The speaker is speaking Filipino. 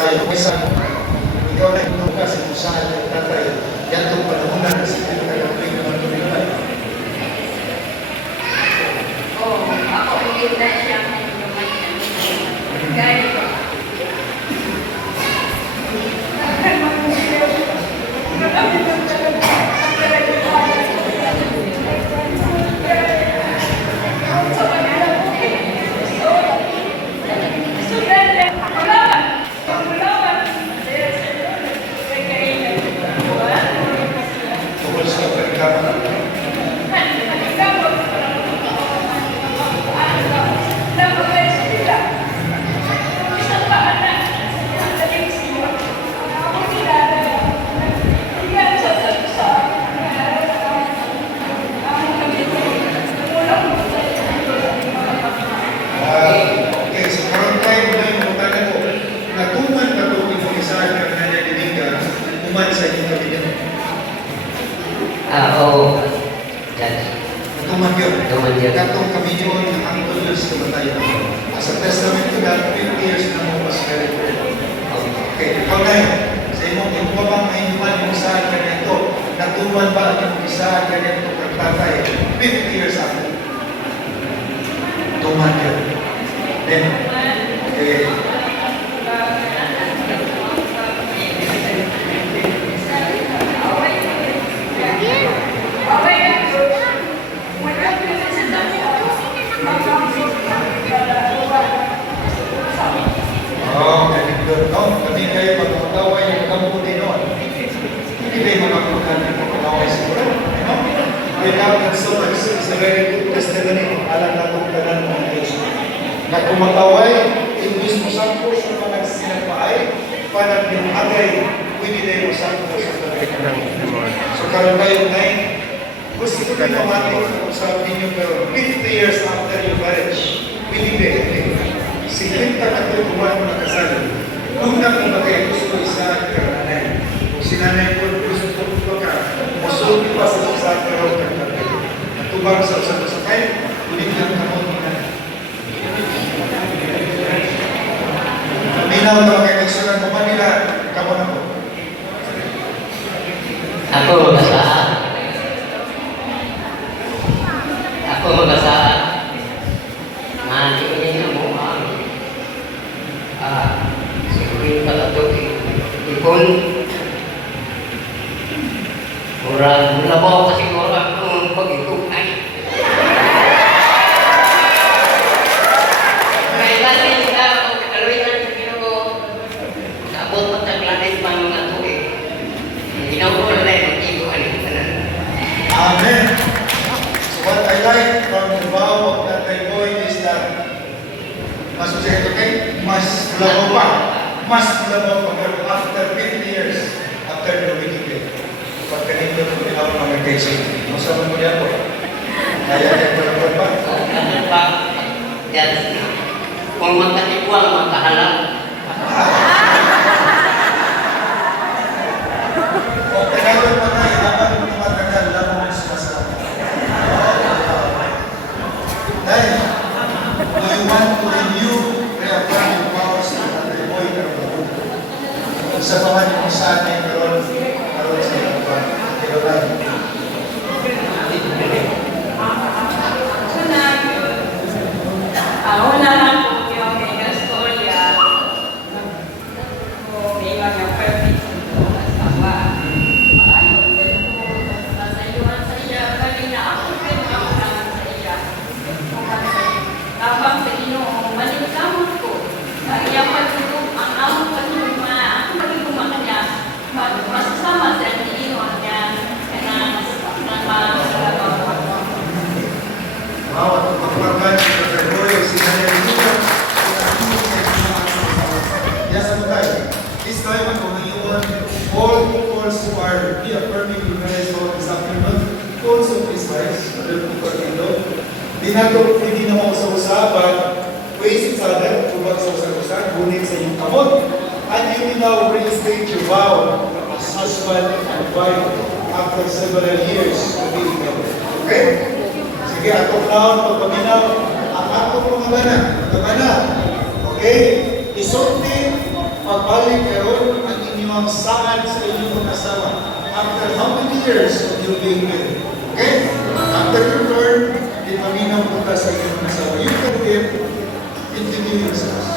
Minsan, ikaw na ito kasi kung saan yung tatay, yan itong panahonan kasi ito na yung naman tumilay. Oo, ako hindi na siya gaya ko. Tungkol sa pagkakaroon. Okay, so karoon tayo na yung mutala ko. Natuman pa ito yung isa na nangyayari ka, uman sa inyong kabinet. Oo. Yan. Natuman yun. Natuman yun. Katong kami yun, ang tulos na matayo. As a testament to that, 50 years na mo mas meron. Okay, ikaw na yun. Sa imong ibabang mahinuman yung saan ka nito, natuman ba ang yung isa ka nito kagtatay 50 years after? Tuman yun. Then, okay. Oh, very good. No, kami kayo magpapaway yung kamuti noon. Hindi kayo makakutan ng pagpapaway siguro. No? We have that so much. It's a very good testimony. Alam na kung kanan ng Diyos. Na kumataway, imbis mo sa po sa mga nagsinagpaay, parang yung agay, pwede na yung sa po sa mga. So karoon kayo ngayon, gusto ko kayo pamati sa ninyo, pero 50 years after your marriage, pwede na. 50 na ito kumain mo nakasal. Una kung bagay gusto isa ka nanay. Kung si nanay ko gusto ko ka, masulti pa sa isa ka raw ka tatay. Natubang sa usa't sakay, ulit lang ka mo na. Minaw na mga kailangan mo Manila, kamo na po. Ako magasaan. Ako magasaan. Nanti ini mo ang sikuin pala ito. Ipon. Murang labaw kasi murang kung pag-itukay. Kailan sila o kaluin ang Ginoo. Sabot pagkaklanin pa mga tuwi. Ginoo na yung mag-iwan. Amen. So what I like from the vow of Tatay Boy is that mas masaya ito kay mas mulabaw pa. Mas mulabaw pa pero after 50 years after the wedding. Pagkanito ko binaw mga kaysa. Masama mo niya po. Kaya yan pala ba? Ano pa? Yan. Kung magkatipuan, magkahalang. O pinagod pa tayo habang tumatagal lamang mo sinasabi. Dahil, do you want to renew reaffirm your powers to Tatay Boy Carabato? Sa paman kung saan ay karoon sa iyo pa. Karoon. Una lang po yung mega storya. May mga perfect po asawa. Ano po sa iyo sa iya kanina ako pero ako naman sa iya. Tapang sa Ginoo maliglamon ko. Sa iya pagtulog ang among pagtulog ang pagtulog kanya masasama sa Ginoo niya kanang Wow, at pagpapagod sa Tatay Boy, sinanay dito. Yes, ano tayo? This time, ako ngayon, all couples who are reaffirming your marriage vow this afternoon, also please rise, other people in law. Di na ito, hindi na mausa-usa, but praise each other, tubag sa usa-usa, gunit sa iyong kamot. And you will now reinstate your vow as husband and wife after several years of being married. Okay? Sige, atong naon, pagpaminaw, ang atong mga bana, okay? Isulti pagbalik karon ang inyong sangad sa inyong asawa. After how many years of you being married? Okay? After your turn, ipaminaw po ka sa inyong asawa. You can give into the yourselves.